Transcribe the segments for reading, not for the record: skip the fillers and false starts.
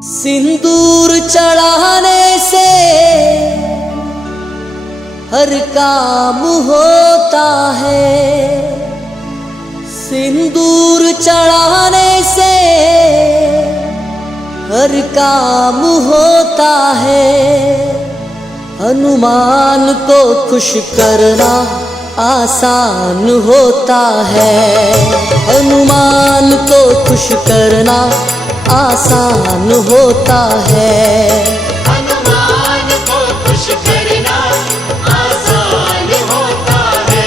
सिंदूर चढ़ाने से हर काम होता है। सिंदूर चढ़ाने से हर काम होता है। हनुमान को खुश करना आसान होता है। हनुमान को खुश करना आसान होता है। हनुमान को खुश करना आसान होता है।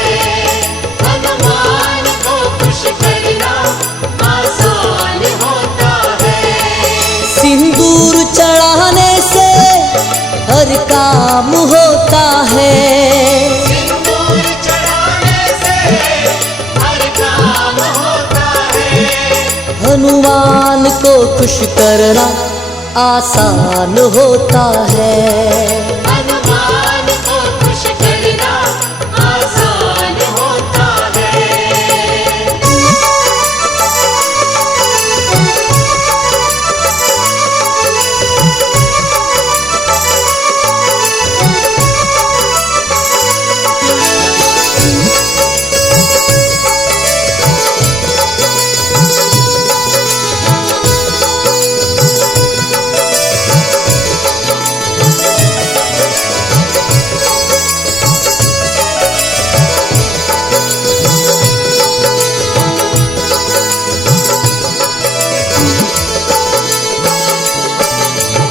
हनुमान को खुश करना आसान होता है। सिंदूर चढ़ाने से हर काम होता है। सिंदूर चढ़ाने से हर काम होता है। हनुमान को खुश करना आसान होता है। हनुमान को खुश करना आसान होता है।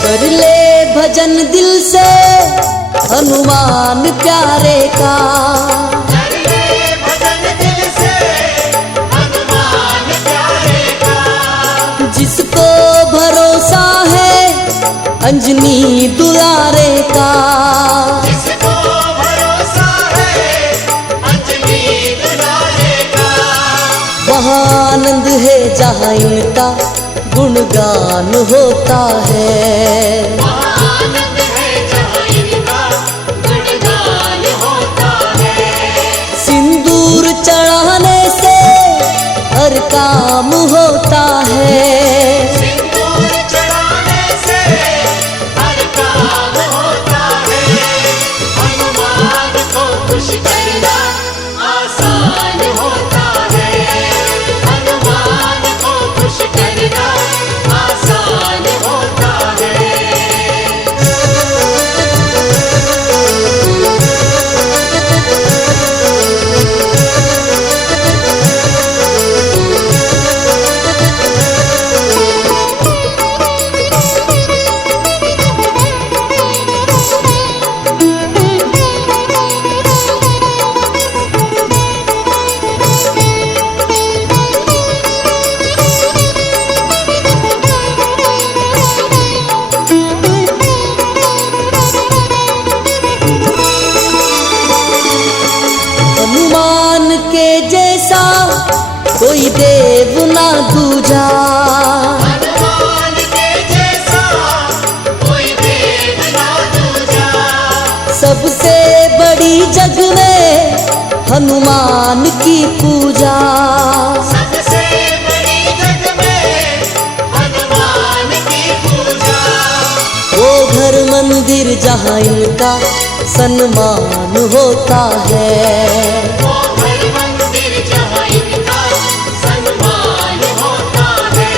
कर ले भजन दिल से हनुमान प्यारे का। कर ले भजन दिल से हनुमान प्यारे का। जिसको भरोसा है अंजनी दुलारे का। जिसको भरोसा है अंजनी दुलारे का। वहाँ आनंद है जहाँ इनका गुणगान होता है। आनंद है जहाँ इनका गुणगान होता है। सिंदूर चढ़ाने से हर काम होता है। सिंदूर चढ़ाने से हर काम होता है। हनुमान को खुश करना आसान होता है। हनुमान को खुश करना आसान होता है। हनुमान के जैसा कोई देव ना दूजा। हनुमान के जैसा कोई देव ना दूजा। सबसे बड़ी जग में हनुमान की पूजा। सबसे बड़ी जग में हनुमान की पूजा। वो घर मंदिर जहाँ इनका सम्मान होता है। वो घर मंदिर जहाँ इनका सम्मान होता है।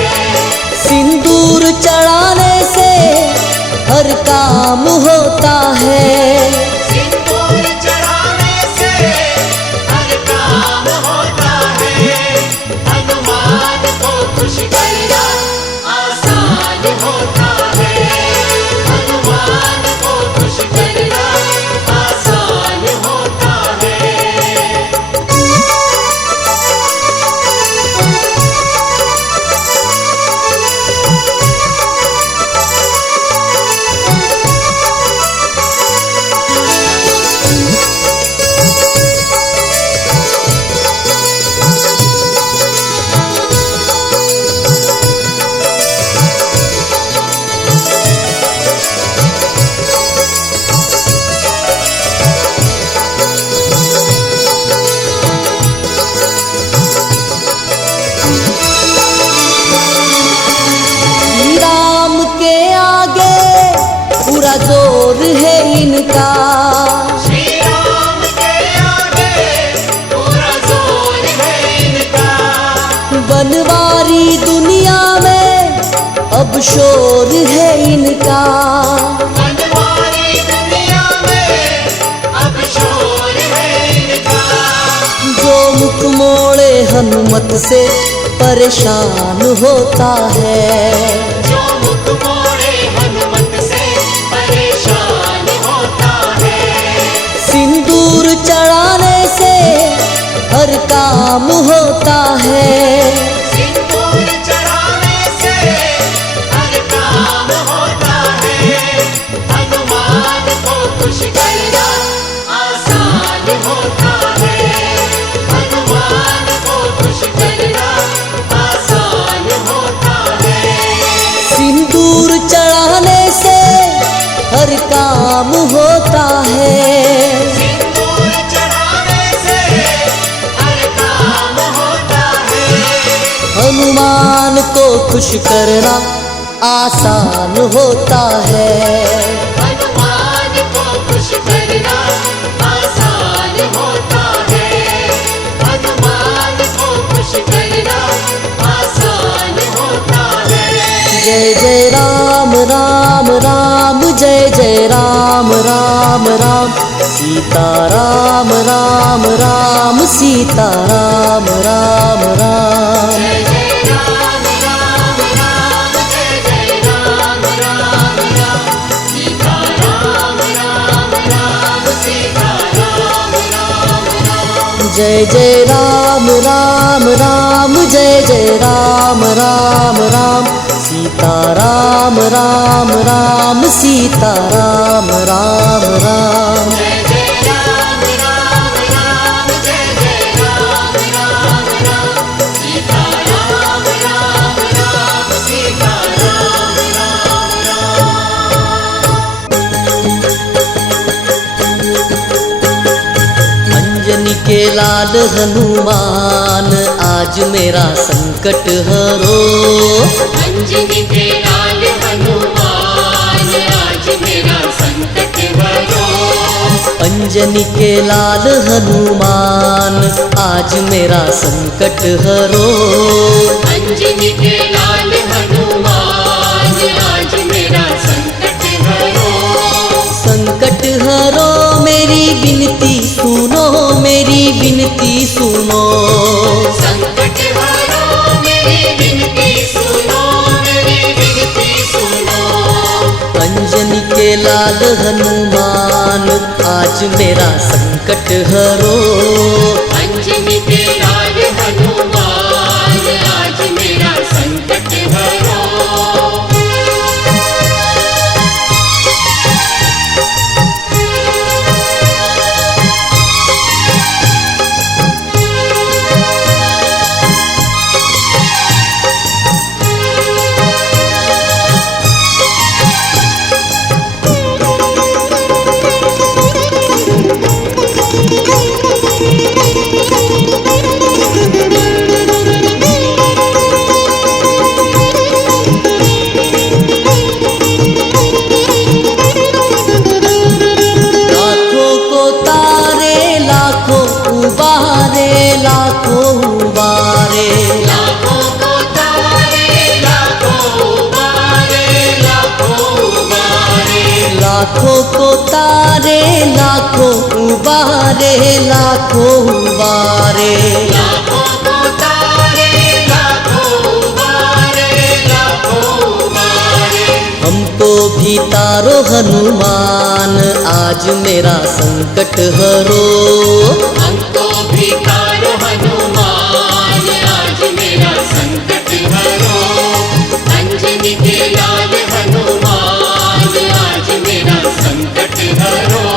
सिंदूर चढ़ाने से हर काम होता है। सिंदूर चढ़ाने से हर काम होता है। हनुमान को खुश करना आसान होता है। हनुमान को खुश करना आसान होता है। शोर है इनका। मनवारी दुनिया में अब शोर है इनका। जो मुख मोड़े हनुमत से परेशान होता है। जो मुख मोड़े हनुमत से परेशान होता है। सिंदूर चढ़ाने से हर काम होता है। सिंदूर चढ़ाने से हर काम होता है। हनुमान को खुश करना आसान होता है। हनुमान को खुश करना आसान होता है। सिंदूर चढ़ाने से हर काम होता है। सिंदूर चढ़ाने से हर काम होता है। हनुमान को खुश करना आसान होता है। हनुमान को खुश करना आसान होता है। हनुमान को खुश करना आसान होता है। जय जय राम राम राम जय जय राम राम राम। सीता राम राम राम सीता राम राम राम। जय जय राम राम राम जय जय राम राम राम। सीता राम राम राम सीता राम राम राम। जय जय राम राम राम जय जय राम राम राम। सीता राम राम राम सीता राम राम राम। जय जय राम राम राम जय जय राम राम राम। सीता राम राम राम सीता राम राम राम। अंजनी के लाल हनुमान आज मेरा संकट हरो। अंजनी के लाल हनुमान आज मेरा संकट हरो। अंजनी के लाल हनुमान आज मेरा संकट हरो। अंजनी के लाल हनुमान आज मेरा संकट हरो। संकट हरो मेरी विनती सुनो मेरी विनती सुनो। संकट हरो मेरी विनती सुनो मेरी विनती सुनो। अंजनी के लाल हनुमान आज मेरा संकट हरो। अंजनी के लाल हनुमान आज मेरा संकट हरो। लाखों को तारे लाखों उबारे लाखों उबारे। लाखों को तारे लाखों उबारे लाखों उबारे। लाखों को तारे लाखों उबारे लाखों उबारे। लाखों को तारे लाखों उबारे लाखों उबारे। हमको भी तारो हनुमान आज मेरा संकट हरो। हमको भी तारो हनुमान आज मेरा संकट हरो। अंजनी के लाल हनुमान आज मेरा संकट हरो।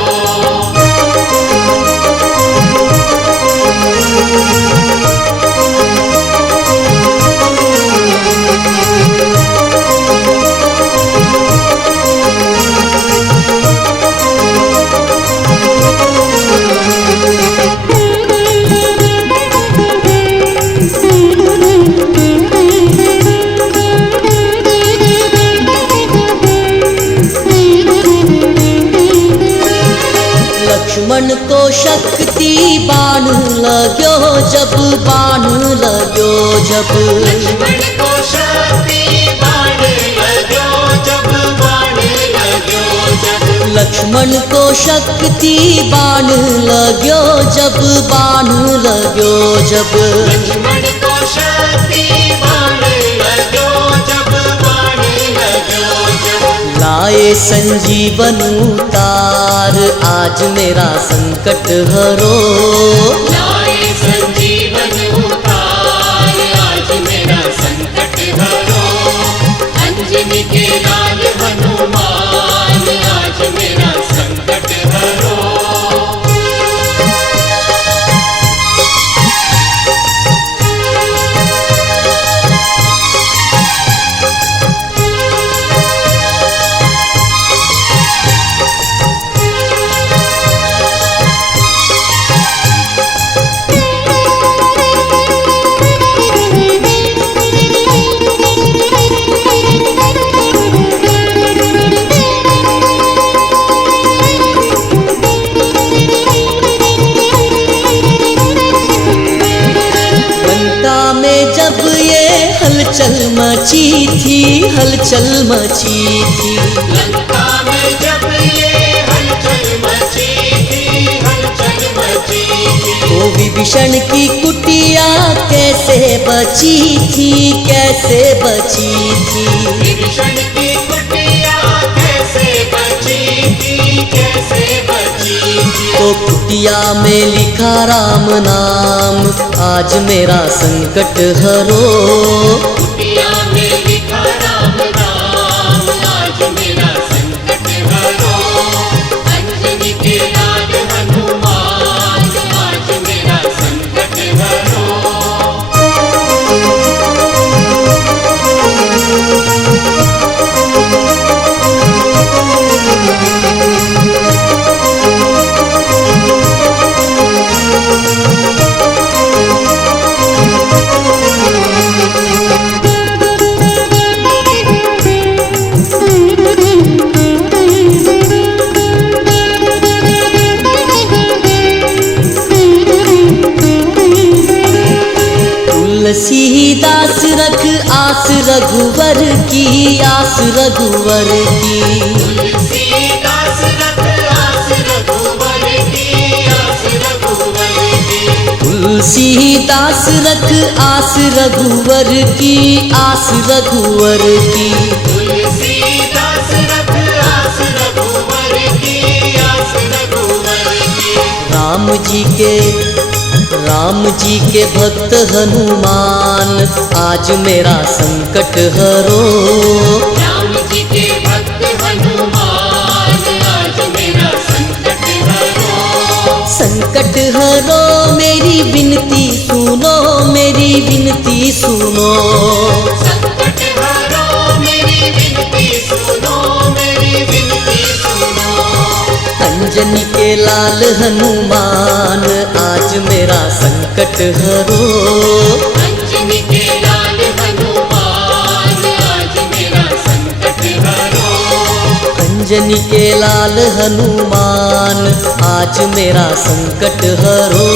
लक्ष्मण को शक्ति बाण लाग्यो जब बाण लाग्यो जब। लक्ष्मण को शक्ति बाण लक्ष्मण को शक्ति बाण लाग्यो जब, बाण लाग्यो जब। लक्ष्मण को शक्ति बाण लाग्यो जब, बाण लाग्यो जब। लाए संजीवन उतार आज मेरा संकट हरो। लाए संजीवन उतार आज मेरा संकट हरो। अंजनी के लाल हनुमान आज मेरा संकट हरो। जब ये हलचल मची थी, हलचल मची थी। लंका में जब ये हलचल मची थी, हलचल मची थी। तो विभीषण की कुटिया कैसे बची थी, कैसे बची थी। विभीषण की कुटिया कैसे बची थी, कैसे बची थी। तो कुटिया में लिखा राम नाम आज मेरा संकट हरो। कुटिया में लिखा राम नाम आज मेरा संकट हरो। अंजनी के लाल हनुमान आज मेरा संकट हरो। तुलसीदास रख आस रघुवर की, आस रघुवर की। तुलसीदास रख आस रघुवर की, आस रघुवर की। तुलसीदास रख आस रघुवर की, आस रघुवर की। तुलसीदास रख आस रघुवर की, आस रघुवर की। राम जी के भक्त हनुमान आज मेरा संकट हरो। राम जी के भक्त हनुमान आज मेरा संकट हरो। संकट हरो मेरी विनती सुनो, मेरी विनती सुनो। संकट हरो मेरी विनती सुनो, मेरी विनती सुनो। अंजनी के लाल हनुमान आज मेरा संकट हरो। अंजनी के लाल हनुमान आज मेरा संकट हरो। अंजनी के लाल हनुमान आज मेरा संकट हरो।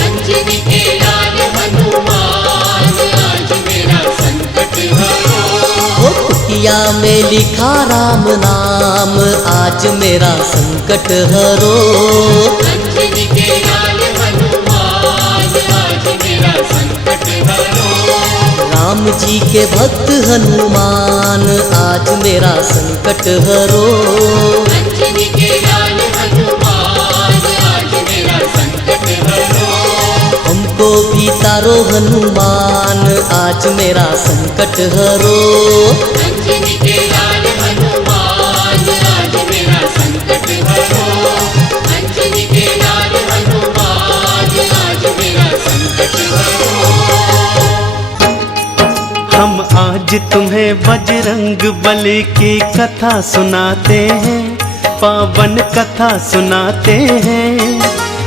अंजनी के लाल हनुमान आज मेरा संकट हरो। ओ कुटिया में लिखा राम नाम आज मेरा संकट हरो। अंजनी के लाल हनुमान आज मेरा संकट हरो। राम जी के भक्त हनुमान आज मेरा संकट हरो। अंजनी के लाल हनुमान आज मेरा संकट हरो। हमको भी तारो हनुमान आज मेरा संकट हरो। अंजनी के लाल हनुमान आज मेरा संकट हरो। अंजनी के लाल हनुमान आज मेरा संकट हरो। हम आज तुम्हें बजरंग बली की कथा सुनाते हैं, पावन कथा सुनाते हैं।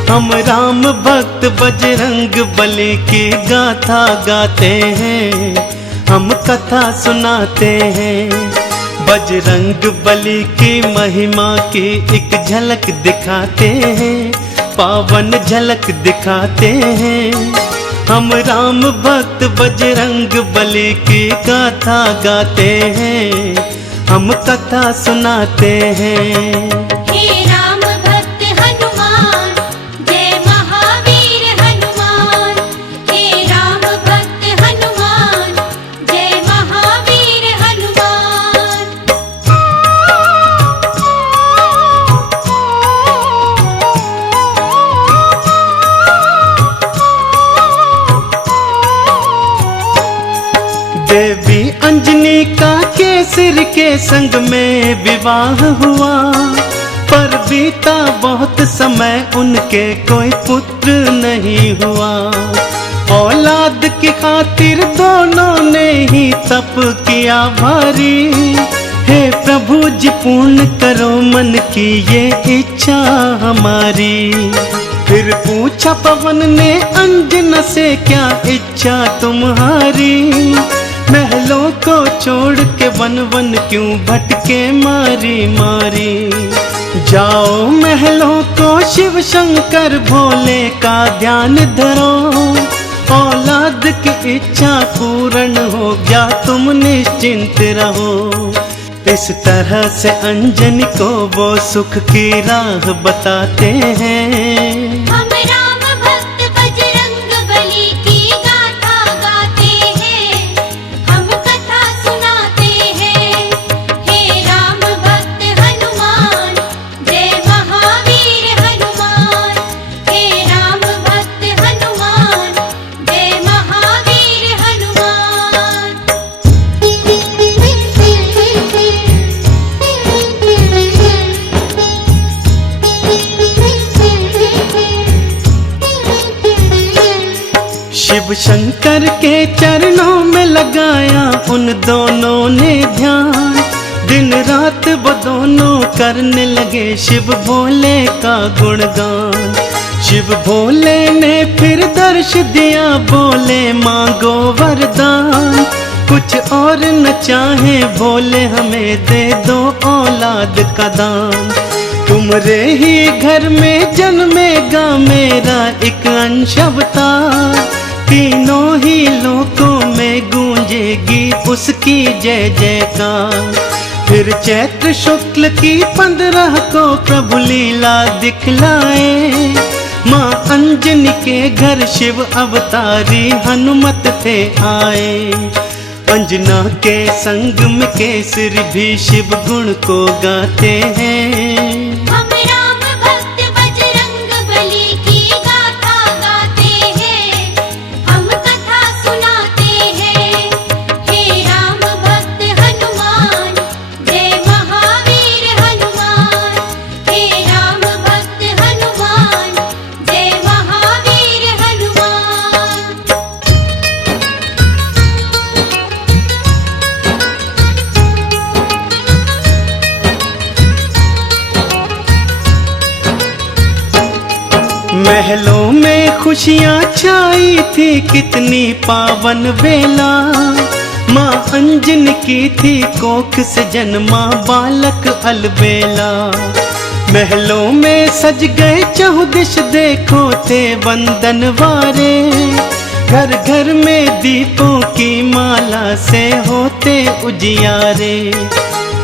हम राम भक्त बजरंग बली की गाथा गाते हैं, हम कथा सुनाते हैं। बजरंग बली की महिमा की एक झलक दिखाते हैं, पावन झलक दिखाते हैं। हम राम भक्त बजरंग बली की गाथा गाते हैं, हम कथा सुनाते हैं। हे राम भक्त हनुमान, जय महावीर हनुमान। हे राम भक्त हनुमान, जय महावीर हनुमान। देवी अंजनी का केसर के संग में विवाह हुआ, पर बीता बहुत समय उनके कोई पुत्र नहीं हुआ। औलाद की खातिर दोनों ने ही तप किया भारी। हे प्रभु जी पूर्ण करो मन की ये इच्छा हमारी। फिर पूछा पवन ने अंजना से, क्या इच्छा तुम्हारी? महलों को छोड़ के वन वन क्यों भटके मारी मारी। जाओ महलों को शिव शंकर भोले का ध्यान धरो। औलाद की इच्छा पूर्ण हो गया, तुम निश्चिंत रहो। इस तरह से अंजनी को वो सुख की राह बताते हैं। हम राम भक्त बजरंग बली की गाथा गाते हैं, हम कथा सुनाते हैं। हे राम भक्त हनुमान, जय महावीर हनुमान। हे राम भक्त हनुमान, जय महावीर हनुमान। शिव शंकर के चरणों में लगाया उन दोनों ने ध्यान। दिन रात वो दोनों करने लगे शिव भोले का गुणगान। शिव भोले ने फिर दर्श दिया, बोले मांगो वरदान। कुछ और न चाहे भोले, हमें दे दो औलाद का दान। तुम्हारे ही घर में जन्मेगा मेरा एक अंश अवतार। तीनों ही लोकों में गूंजेगी उसकी जय जयकार। फिर चैत्र शुक्ल की 15 को प्रभु लीला दिखलाए। माँ अंजनी के घर शिव अवतारी हनुमत थे आए। अंजना के संग में केसरी भी शिव गुण को गाते हैं। हम राम भक्त बजरंग बली की गाथा गाते हैं, हम कथा सुनाते हैं। हे राम भक्त हनुमान, जय महावीर हनुमान। हे राम भक्त हनुमान, जय महावीर हनुमान। महलों में खुशियाँ छाई थी, कितनी पावन बेला। माँ अंजनी की थी कोख से जन्मा बालक अलबेला। महलों में सज गए चहुदिश, देखो थे बंदन वारे। घर घर में दीपों की माला से होते उजियारे।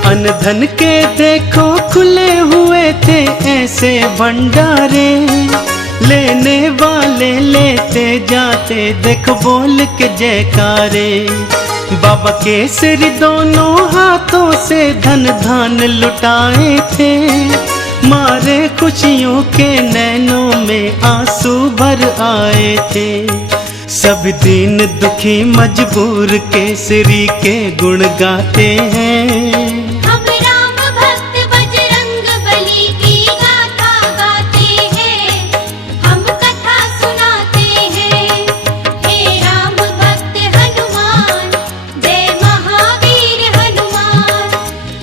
अन्न धन के देखो खुले हुए थे ऐसे भंडारे। लेने वाले लेते जाते देखो बोल के जयकारे। बाबा केसरी दोनों हाथों से धन धान लुटाए थे। मारे खुशियों के नैनों में आंसू भर आए थे। सब दीन दुखी मजबूर केसरी के गुण गाते हैं। हम राम भक्त बजरंग बली की गाथा गाते हैं, हम कथा सुनाते हैं। हे राम भक्त हनुमान, जय महावीर हनुमान।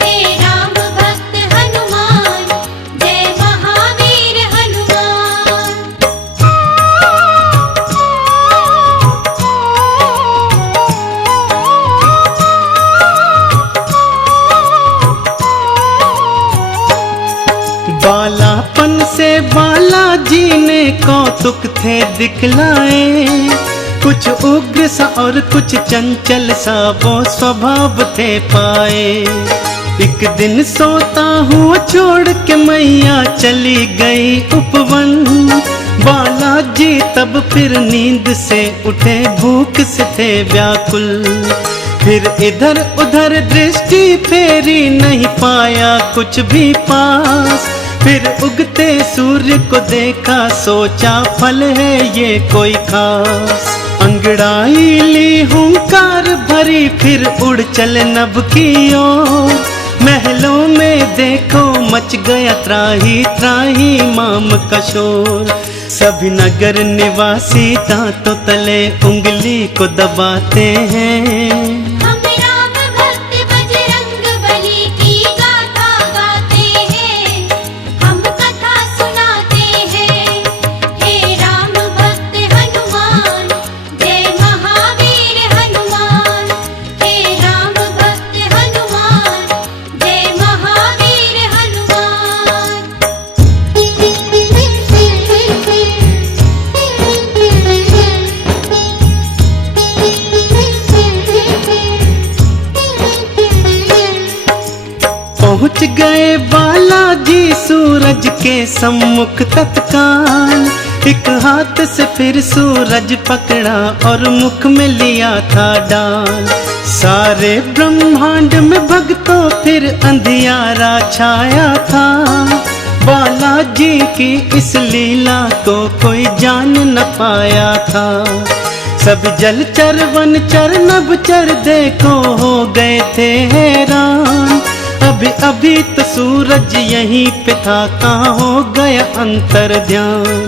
हे राम भक्त हनुमान, जय महावीर हनुमान। बालापन से बालाजी ने कौतुक थे दिखलाए। कुछ उग्र सा और कुछ चंचल सा वो स्वभाव थे पाए। एक दिन सोता हुआ छोड़ के मैया चली गई उपवन। बालाजी तब फिर नींद से उठे, भूख से थे व्याकुल। फिर इधर उधर दृष्टि फेरी, नहीं पाया कुछ भी पास। फिर उगते सूर्य को देखा, सोचा फल है ये कोई खास। अंगड़ाई ली हुंकार भरी, फिर उड़ चले नभ की ओर। महलों में देखो मच गया त्राही त्राही माम का शोर। सभी नगर निवासी दांतों तले उंगली को दबाते हैं। हम राम भक्त बजरंग बली की गाथा गाते हैं, हम कथा सुनाते हैं। हे राम भक्त हनुमान, जय महावीर हनुमान। हे राम भक्त हनुमान, जय महावीर हनुमान। पहुँच गए बालाजी सूरज के सम्मुख तत्काल। एक हाथ से फिर सूरज पकड़ा और मुख में लिया था डाल। सारे ब्रह्मांड में भक्तों फिर अंधियारा छाया था। बालाजी की इस लीला को कोई जान न पाया था। सब जलचर वनचर नभचर देखो हो गए थे हैरान। अभी अभी तो सूरज यहीं पे था, कहाँ हो गया अंतर ध्यान।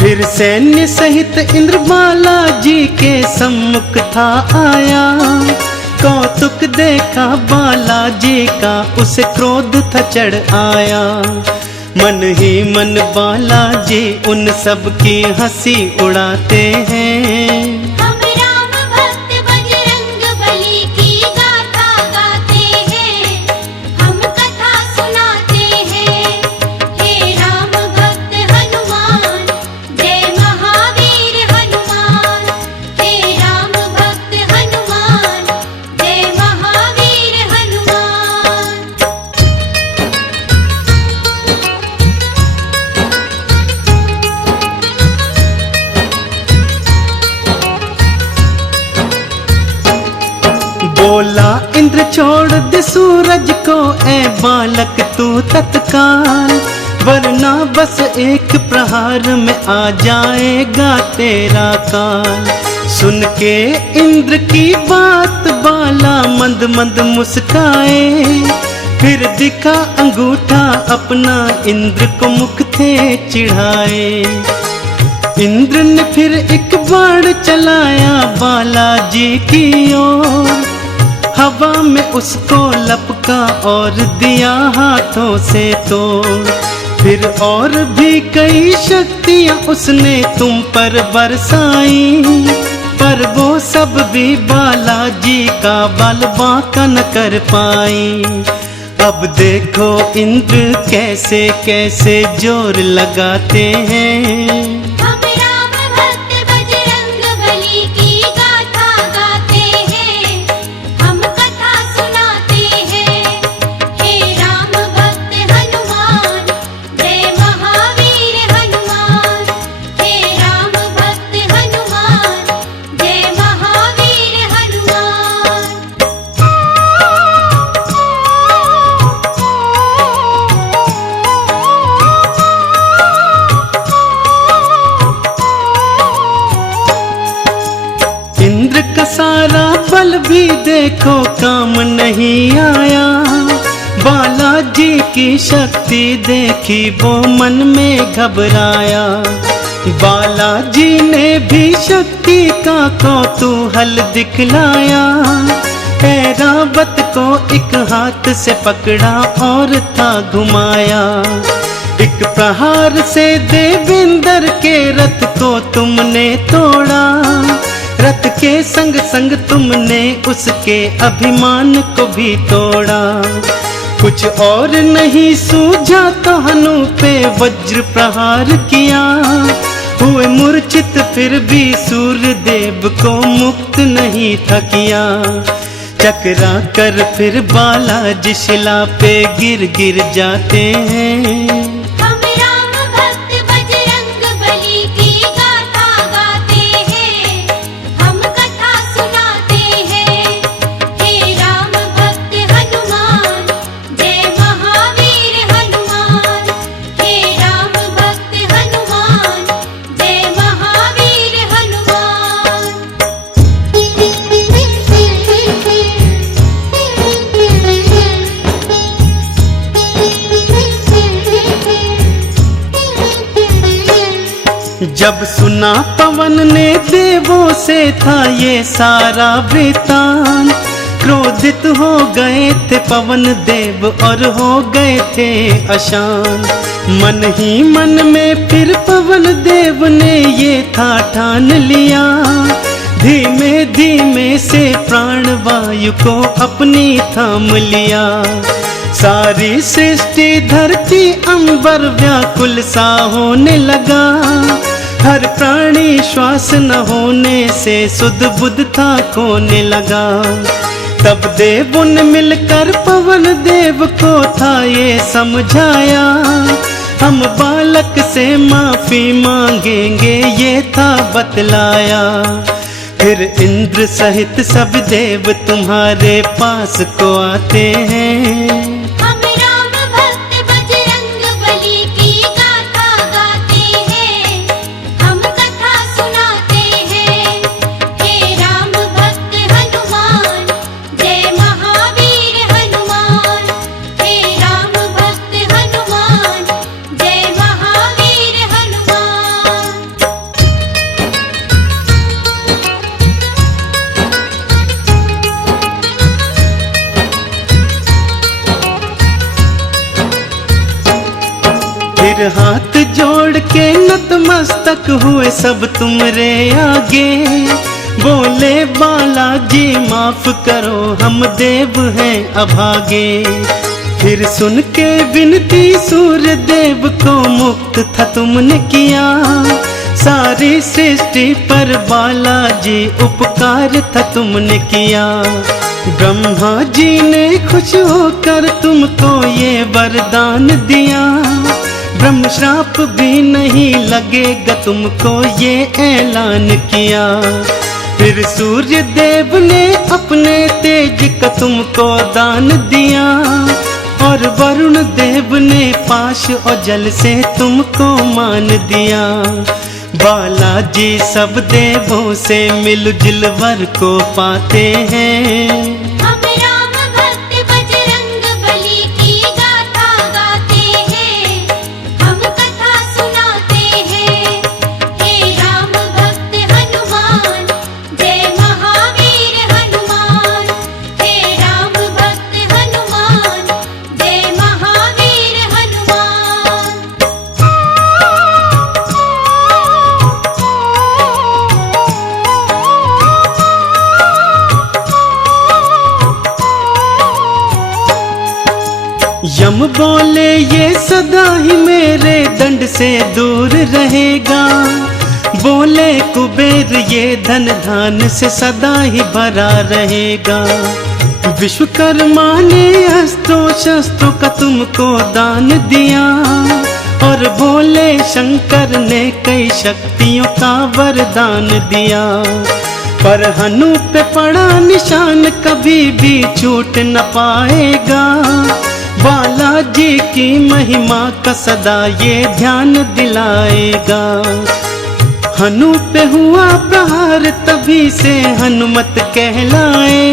फिर सैन्य सहित इंद्र बालाजी के सम्मुख था आया। कौतुक देखा बालाजी का, उसे क्रोध था चढ़ आया। मन ही मन बालाजी उन सब की हंसी उड़ाते हैं। हम राम भक्त बजरंग बली की गाथा गाते हैं, हम कथा सुनाते हैं। हे राम भक्त हनुमान, जय महावीर हनुमान। हे राम भक्त हनुमान, जय महावीर हनुमान। बोला इंद्र छोड़ दे सूरज को, ए बालक तू तत्काल। वरना बस एक प्रहार में आ जाएगा तेरा काल। सुन के इंद्र की बात बाला मंद मंद मुस्काए। फिर दिखा अंगूठा अपना, इंद्र को मुख थे चिढ़ाए। इंद्र ने फिर एक बाण चलाया बालाजी की ओर। हवा में उसको लपका और दिया हाथों से तोड़। फिर और भी कई शक्तियां उसने तुम पर बरसाई। पर वो सब भी बालाजी का बल बांका न कर पाई। अब देखो इंद्र कैसे कैसे जोर लगाते हैं। हम राम भक्त बजरंग बली की गाथा गाते हैं, हम कथा सुनाते हैं। हे राम भक्त हनुमान, जय महावीर हनुमान। हे राम भक्त हनुमान, जय महावीर हनुमान। इंद्र का सारा बल भी देखो काम नहीं आया। बालाजी की शक्ति देखी वो मन में घबराया। बालाजी ने भी शक्ति का कौतूहल दिखलाया। ऐरावत को एक हाथ से पकड़ा और था घुमाया। एक प्रहार से देवेंद्र के रथ को तुमने तोड़ा। रथ के संग संग तुमने उसके अभिमान को भी तोड़ा। कुछ और नहीं सूझा तो हनु पे वज्र प्रहार किया। हुए मूर्छित फिर भी सूर्य देव को मुक्त नहीं था किया। चकरा कर फिर बालाजी शिला पे गिर गिर जाते हैं। हम राम भक्त बजरंग बली की गाथा गाते हैं, हम कथा सुनाते हैं। हे राम भक्त हनुमान, जय महावीर हनुमान। हे राम भक्त हनुमान, जय महावीर हनुमान। जब सुना पवन ने देवों से था ये सारा वृतांत, क्रोधित हो गए थे पवन देव और हो गए थे अशांत। मन ही मन में फिर पवन देव ने ये था ठान लिया, धीमे धीमे से प्राण वायु को अपनी थाम लिया। सारी सृष्टि धरती अंबर व्याकुल सा होने लगा, हर प्राणी श्वास न होने से सुध बुध था खोने लगा। तब देवों ने मिलकर पवन देव को था ये समझाया, हम बालक से माफी मांगेंगे ये था बतलाया। फिर इंद्र सहित सब देव तुम्हारे पास को आते हैं। हम राम भक्त बजरंग बली की गाथा गाते हैं, हम कथा सुनाते हैं। हे राम भक्त हनुमान, जय महावीर हनुमान। हे राम भक्त हनुमान, जय महावीर हनुमान। फिर हाथ जोड़ के नतमस्तक हुए सब तुमरे आगे, बोले बालाजी माफ करो हम देव हैं अभागे। फिर सुन के विनती सूर्य देव को मुक्त था तुमने किया, सारी सृष्टि पर बालाजी उपकार था तुमने किया। ब्रह्मा जी ने खुश होकर तुमको ये वरदान दिया, ब्रह्म श्राप भी नहीं लगेगा तुमको ये ऐलान किया। फिर सूर्य देव ने अपने तेज का तुमको दान दिया, और वरुण देव ने पाश और जल से तुमको मान दिया। बालाजी सब देवों से मिलजुल वर को पाते हैं। हम राम भक्त बजरंग बली की गाथा गाते हैं, हम कथा सुनाते हैं। हे राम भक्त हनुमान, जय महावीर हनुमान। हे राम भक्त हनुमान, जय महावीर हनुमान। यम बोले ये सदा ही मेरे दंड से दूर रहेगा, बोले कुबेर ये धन धान से सदा ही भरा रहेगा। विश्वकर्मा ने अस्त्रों शस्त्रों का तुमको दान दिया, और भोले शंकर ने कई शक्तियों का वरदान दिया। पर हनु पे पड़ा निशान कभी भी छूट न पाएगा, बालाजी की महिमा का सदा ये ध्यान दिलाएगा। हनु पे हुआ प्रहार तभी से हनुमत कहलाए,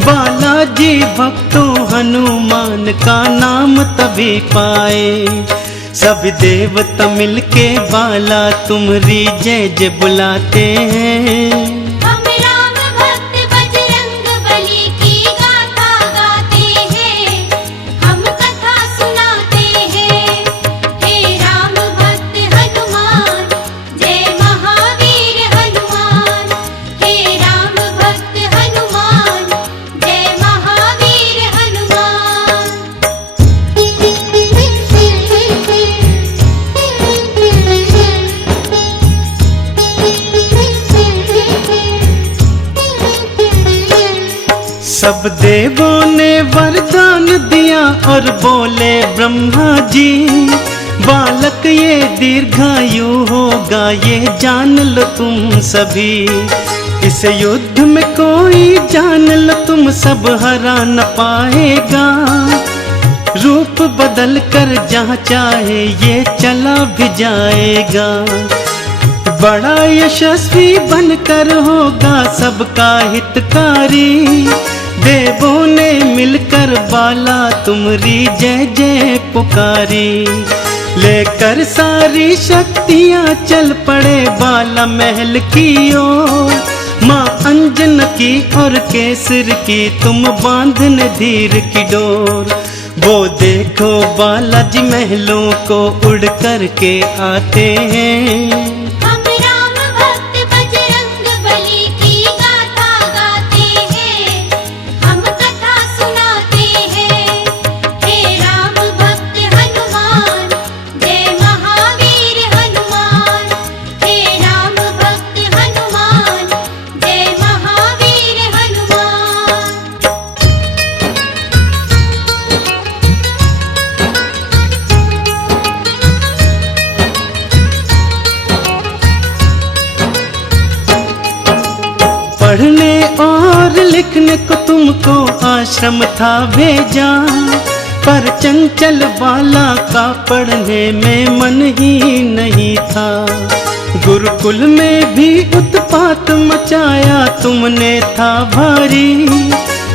बालाजी भक्तों हनुमान का नाम तभी पाए। सब देवता मिलके बाला तुम्हारी जय जय बुलाते हैं। हम राम भक्त बजरंग बली की गाथा गाते हैं, हम कथा सुनाते हैं। हे राम भक्त हनुमान, जय महावीर हनुमान। हे राम भक्त हनुमान, जय महावीर हनुमान। सब देवों ने वरदान दिया और बोले ब्रह्मा जी, बालक ये दीर्घायु होगा, ये जान लो तुम सभी। इस युद्ध में कोई जान लो तुम सब हरा न पाएगा। रूप बदल कर जहाँ चाहे ये चला भी जाएगा। बड़ा यशस्वी बनकर होगा सबका हितकारी। देवों ने मिलकर बाला तुमरी जय जय पुकारी। लेकर सारी शक्तियाँ चल पड़े बाला महल की ओर। माँ अंजन की और केसर की तुम बांधने धीर की डोर। वो देखो बालाजी महलों को उड़ कर के आते हैं। हम राम भक्त बजरंग बली की गाथा गाते हैं, हम कथा सुनाते हैं। हे राम भक्त हनुमान, जय महावीर हनुमान। हे राम भक्त हनुमान, जय महावीर हनुमान। पढ़ने और लिखने को तुमको आश्रम था भेजा, पर चंचल बाला का पढ़ने में मन ही नहीं था। गुरुकुल में भी उत्पात मचाया तुमने था भारी।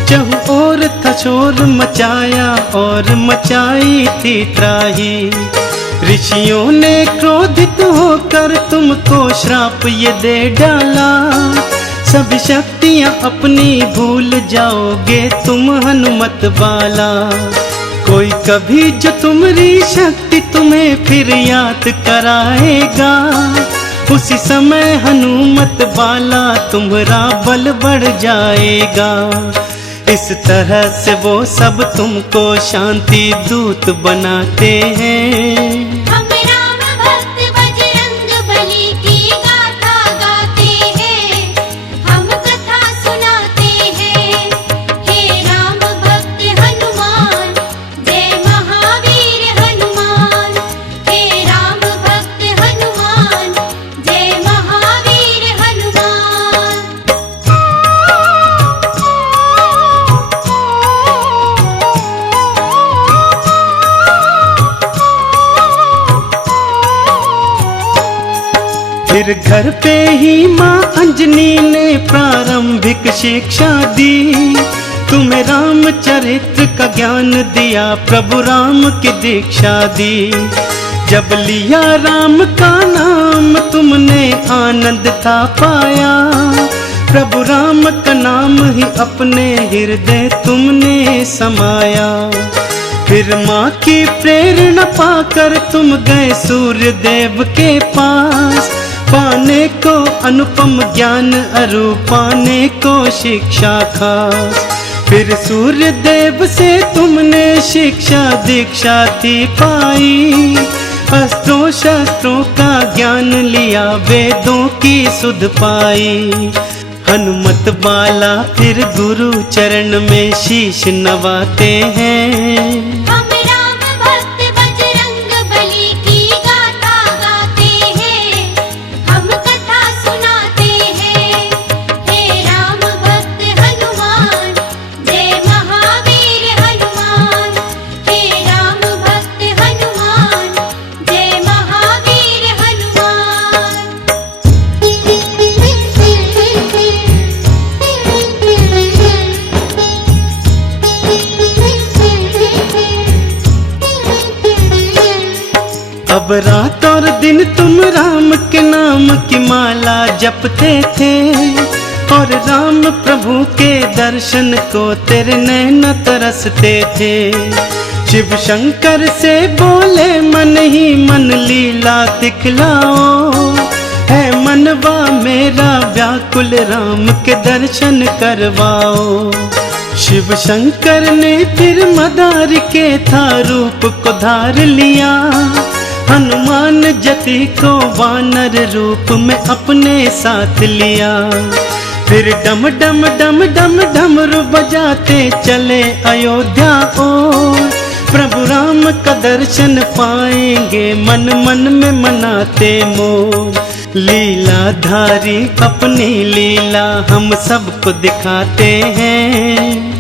चहु और था शोर मचाया और मचाई थी त्राही। ऋषियों ने क्रोधित होकर तुमको श्राप ये दे डाला। सब शक्तियाँ अपनी भूल जाओगे तुम हनुमत बाला। कोई कभी जो तुम्हारी शक्ति तुम्हें फिर याद कराएगा। उसी समय हनुमत बाला तुम्हारा बल बढ़ जाएगा। इस तरह से वो सब तुमको शांति दूत बनाते हैं। हम राम भक्त बजरंग बली की गाथा गाते हैं, हम कथा सुनाते हैं। हे राम भक्त हनुमान, जय महावीर हनुमान। हे राम भक्त हनुमान, जय महावीर हनुमान। फिर घर पे ही माँ अंजनी ने प्रारंभिक शिक्षा दी। तुम्हें रामचरित्र का ज्ञान दिया, प्रभु राम की दीक्षा दी। जब लिया राम का नाम तुमने आनंद था पाया। प्रभु राम का नाम ही अपने हृदय तुमने समाया। फिर माँ की प्रेरणा पाकर तुम गए सूर्य देव के पास। पाने को अनुपम ज्ञान अरु पाने को शिक्षा खास। फिर सूर्य देव से तुमने शिक्षा दीक्षा थी पाई। अस्त्रों शस्त्रों का ज्ञान लिया, वेदों की सुध पाई। हनुमत बाला फिर गुरु चरण में शीश नवाते हैं। हम राम भक्त बजरंग बली की गाथा गाते हैं, हम कथा सुनाते हैं। हे राम भक्त हनुमान, जय महावीर हनुमान। हे राम भक्त हनुमान, जय महावीर हनुमान। अब रात और दिन तुम राम के नाम की माला जपते थे। और राम प्रभु के दर्शन को तेरे नैन तरसते थे। शिव शंकर से बोले मन ही मन लीला दिखलाओ। है मनवा मेरा व्याकुल राम के दर्शन करवाओ। शिव शंकर ने फिर मदार के था रूप को धार लिया। हनुमान जति को वानर रूप में अपने साथ लिया। फिर डम डम डम डम डमरू बजाते चले अयोध्या ओर। प्रभु राम का दर्शन पाएंगे मन मन में मनाते मोर। लीलाधारी अपनी लीला हम सबको दिखाते हैं।